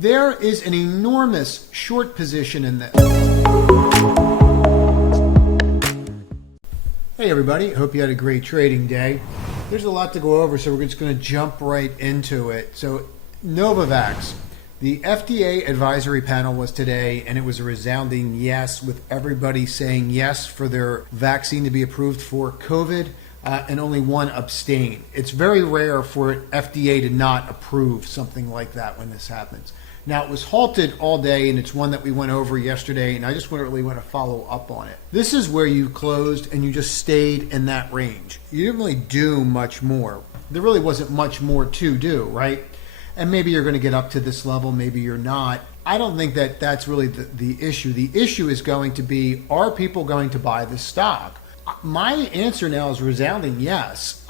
There is an enormous short position in this. Hey everybody, hope you had a great trading day. There's a lot to go over, so we're just going to jump right into it. So Novavax, the FDA advisory panel was today, and it was a resounding yes, with everybody saying yes for their vaccine to be approved for COVID, and only one abstain. It's very rare for FDA to not approve something like that when this happens. Now, it was halted all day, and it's one that we went over yesterday, and I just really want to follow up on it. This is where you closed and you just stayed in that range. You didn't really do much more. There really wasn't much more to do, right? And maybe you're going to get up to this level, maybe you're not. I don't think that that's really the issue. The issue is going to be, are people going to buy this stock? My answer now is resounding yes.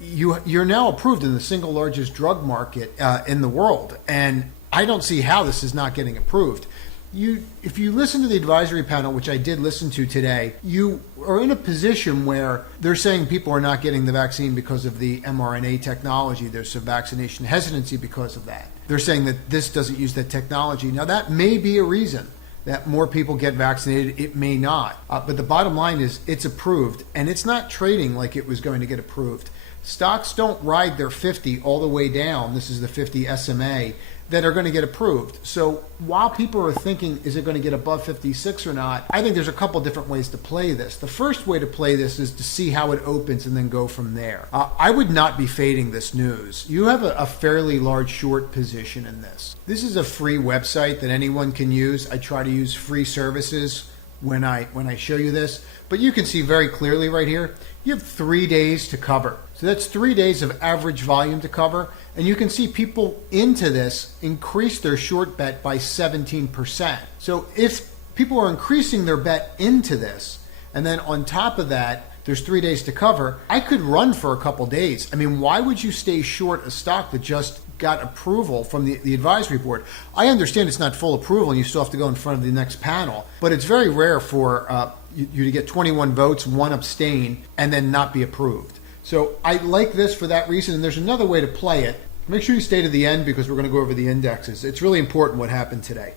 You're now approved in the single largest drug market in the world, and I don't see how this is not getting approved. If you listen to the advisory panel, which I did listen to today, you are in a position where they're saying people are not getting the vaccine because of the mRNA technology. There's some vaccination hesitancy because of that. They're saying that this doesn't use that technology. Now, that may be a reason that more people get vaccinated. It may not. But the bottom line is it's approved, and it's not trading like it was going to get approved. Stocks don't ride their 50 all the way down. This is the 50 SMA that are going to get approved. So while people are thinking, is it going to get above 56 or not? I think there's a couple different ways to play this. The first way to play this is to see how it opens and then go from there. I would not be fading this news. You have a fairly large short position in this. This is a free website that anyone can use. I try to use free services when I show you this, but you can see very clearly right here, you have 3 days to cover. So that's 3 days of average volume to cover. And you can see people into this increase their short bet by 17%. So if people are increasing their bet into this, and then on top of that, there's 3 days to cover, I could run for a couple days. I mean, why would you stay short a stock that just got approval from the advisory board? I understand it's not full approval and you still have to go in front of the next panel, but it's very rare for you to get 21 votes, 1 abstain, and then not be approved. So I like this for that reason, and there's another way to play it. Make sure you stay to the end because we're going to go over the indexes. It's really important what happened today.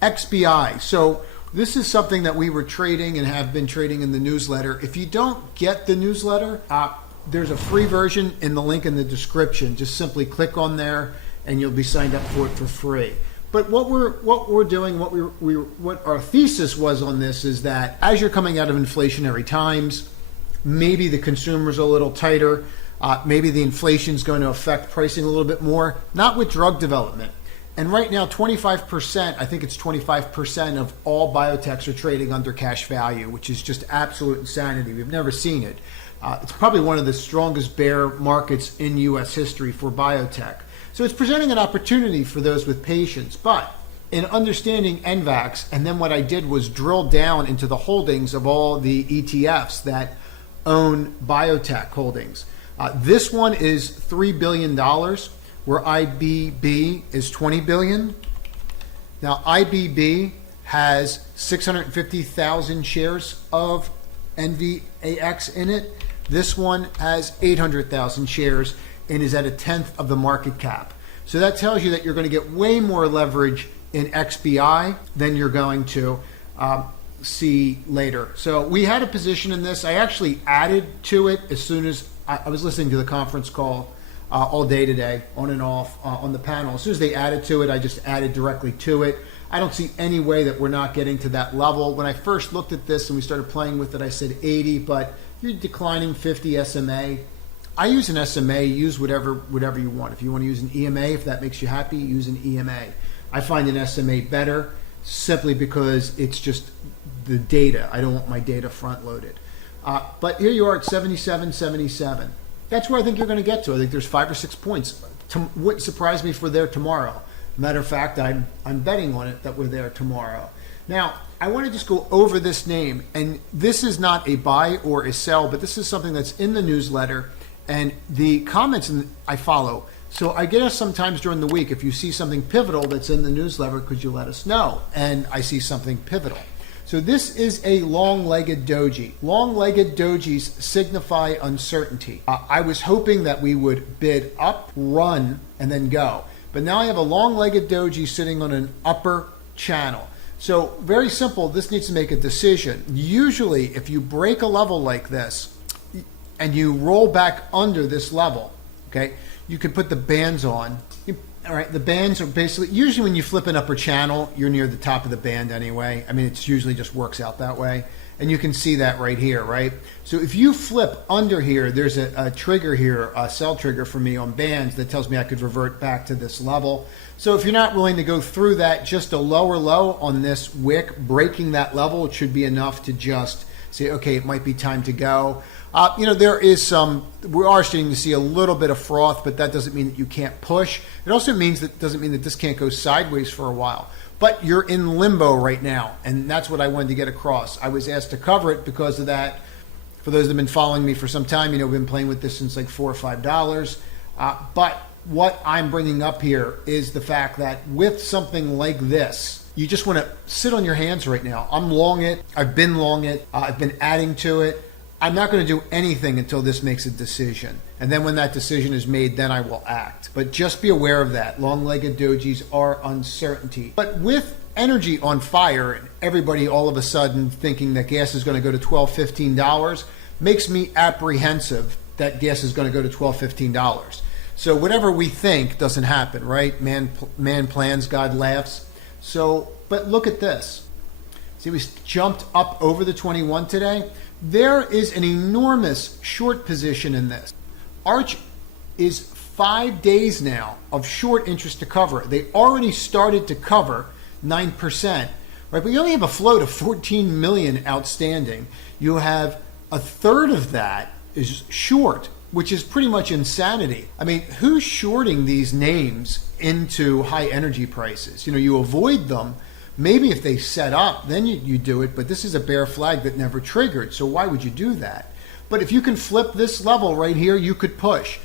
XBI. So this is something that we were trading and have been trading in the newsletter. If you don't get the newsletter, there's a free version in the link in the description. Just simply click on there and you'll be signed up for it for free. But what we're doing, what our thesis was on this is that as you're coming out of inflationary times, maybe the consumer's a little tighter, maybe the inflation's going to affect pricing a little bit more, not with drug development. And right now, 25%, I think it's 25% of all biotechs are trading under cash value, which is just absolute insanity. We've never seen it. It's probably one of the strongest bear markets in U.S. history for biotech. So it's presenting an opportunity for those with patience. But in understanding NVAX, and then what I did was drill down into the holdings of all the ETFs that own biotech holdings. This one is $3 billion, where IBB is $20 billion. Now, IBB has 650,000 shares of NVAX in it. This one has 800,000 shares and is at 1/10 of the market cap. So that tells you that you're going to get way more leverage in XBI than you're going to see later. So we had a position in this. I actually added to it as soon as I was listening to the conference call all day today, on and off on the panel. As soon as they added to it, I just added directly to it. I don't see any way that we're not getting to that level. When I first looked at this and we started playing with it, I said 80, but you're declining 50 SMA. I use an SMA, use whatever you want. If you want to use an EMA, if that makes you happy, use an EMA. I find an SMA better simply because it's just the data. I don't want my data front loaded. But here you are at 77.77. That's where I think you're going to get to. I think there's 5 or 6 points. Wouldn't surprise me if we're there tomorrow. Matter of fact, I'm betting on it that we're there tomorrow. Now, I want to just go over this name, and this is not a buy or a sell, but this is something that's in the newsletter, and the comments I follow. So I get us sometimes during the week, if you see something pivotal that's in the newsletter, could you let us know? And I see something pivotal. So this is a long-legged doji. Long-legged dojis signify uncertainty. I was hoping that we would bid up, run, and then go. But now I have a long-legged doji sitting on an upper channel. So very simple, this needs to make a decision. Usually if you break a level like this and you roll back under this level, okay, you can put the bands on. All right, the bands are basically, usually when you flip an upper channel, you're near the top of the band anyway. I mean, it's usually just works out that way. And you can see that right here, right? So if you flip under here, there's a trigger here, a sell trigger for me on bands that tells me I could revert back to this level. So if you're not willing to go through that, just a lower low on this wick, breaking that level, it should be enough to just say, okay, it might be time to go. You know, there is some, we are starting to see a little bit of froth, but that doesn't mean that you can't push. It also doesn't mean that this can't go sideways for a while. But you're in limbo right now, and that's what I wanted to get across. I was asked to cover it because of that. For those that have been following me for some time, you know, we've been playing with this since like $4 or $5. But what I'm bringing up here is the fact that with something like this, you just want to sit on your hands right now. I'm long it. I've been long it. I've been adding to it. I'm not going to do anything until this makes a decision. And then when that decision is made, then I will act. But just be aware of that. Long-legged dojis are uncertainty. But with energy on fire and everybody all of a sudden thinking that gas is going to go to $12, $15 makes me apprehensive that gas is going to go to $12, $15. So whatever we think doesn't happen, right? Man plans, God laughs. So, but look at this. See, we jumped up over the 21 today. There is an enormous short position in this. Arch is 5 days now of short interest to cover. They already started to cover 9%, right? But you only have a float of 14 million outstanding. You have a third of that is short, which is pretty much insanity. I mean, who's shorting these names into high energy prices? You know, you avoid them. Maybe if they set up, then you do it, but this is a bear flag that never triggered, so why would you do that? But if you can flip this level right here, you could push.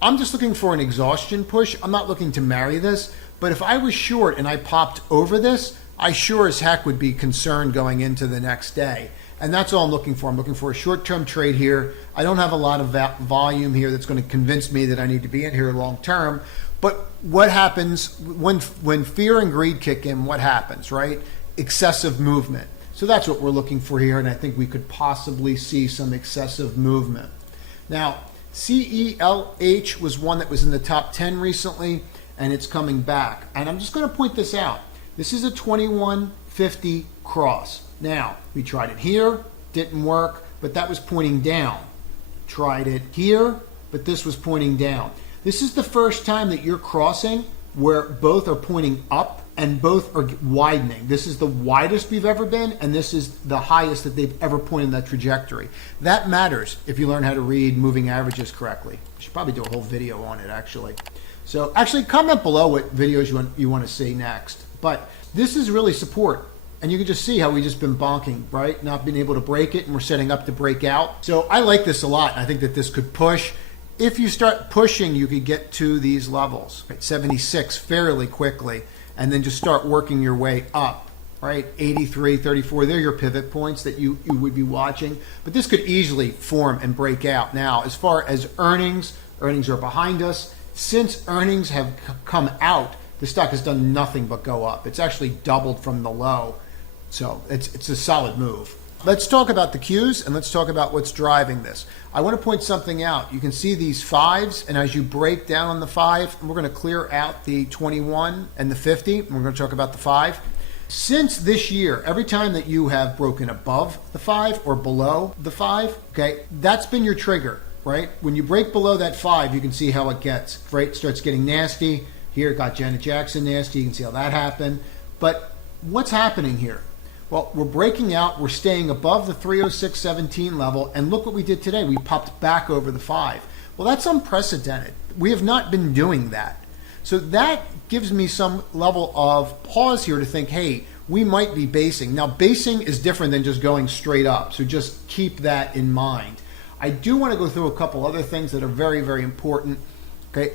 I'm just looking for an exhaustion push. I'm not looking to marry this, but if I was short and I popped over this, I sure as heck would be concerned going into the next day. And that's all I'm looking for. I'm looking for a short-term trade here. I don't have a lot of volume here that's going to convince me that I need to be in here long-term. But what happens when fear and greed kick in? What happens, right? Excessive movement. So that's what we're looking for here, and I think we could possibly see some excessive movement. Now, CELH was one that was in the top 10 recently, and it's coming back. And I'm just going to point this out. This is a 2150 cross. Now, we tried it here, didn't work, but that was pointing down. Tried it here, but this was pointing down. This is the first time that you're crossing where both are pointing up and both are widening. This is the widest we've ever been, and this is the highest that they've ever pointed in that trajectory. That matters if you learn how to read moving averages correctly. I should probably do a whole video on it, actually. So actually comment below what videos you want to see next. But this is really support. And you can just see how we've just been bonking, right? Not being able to break it, and we're setting up to break out. So I like this a lot. I think that this could push. If you start pushing, you could get to these levels, right? 76 fairly quickly, and then just start working your way up, right? 83, 34, they're your pivot points that you would be watching. But this could easily form and break out. Now, as far as earnings are behind us. Since earnings have come out, the stock has done nothing but go up. It's actually doubled from the low. So it's a solid move. Let's talk about the cues, and let's talk about what's driving this. I want to point something out. You can see these fives, and as you break down on the 5, we're going to clear out the 21 and the 50, and we're going to talk about the 5. Since this year, every time that you have broken above the 5 or below the 5, okay, that's been your trigger, right? When you break below that 5, you can see how it gets, right? It starts getting nasty. Here it got Janet Jackson nasty. You can see how that happened. But what's happening here? Well, we're breaking out, we're staying above the 306.17 level, and look what we did today. We popped back over the 5. Well, that's unprecedented. We have not been doing that. So that gives me some level of pause here to think, hey, we might be basing. Now, basing is different than just going straight up, so just keep that in mind. I do want to go through a couple other things that are very, very important. Okay,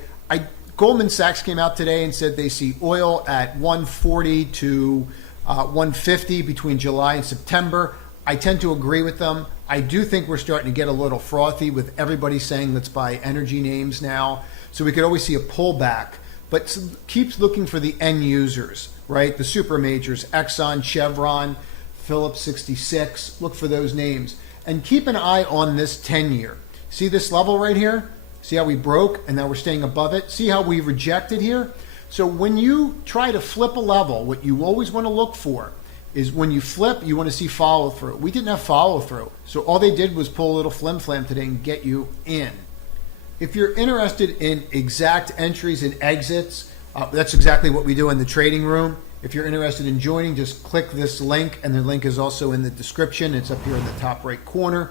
Goldman Sachs came out today and said they see oil at 140 to 150 between July and September. I tend to agree with them. I do think we're starting to get a little frothy with everybody saying let's buy energy names now. So we could always see a pullback. but keeps looking for the end users, right? The super majors, Exxon, Chevron, Phillips 66. Look for those names. And keep an eye on this 10-year. See this level right here? See how we broke and now we're staying above it? See how we rejected here? So when you try to flip a level, what you always want to look for is when you flip, you want to see follow through. We didn't have follow through. So all they did was pull a little flim flam today and get you in. If you're interested in exact entries and exits, that's exactly what we do in the trading room. If you're interested in joining, just click this link, and the link is also in the description. It's up here in the top right corner.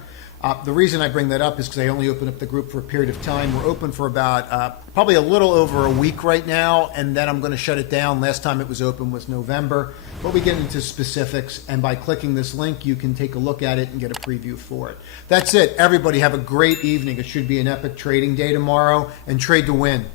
The reason I bring that up is because I only open up the group for a period of time. We're open for about probably a little over a week right now, and then I'm going to shut it down. Last time it was open was November, but we get into specifics, and by clicking this link, you can take a look at it and get a preview for it. That's it. Everybody have a great evening. It should be an epic trading day tomorrow, and trade to win.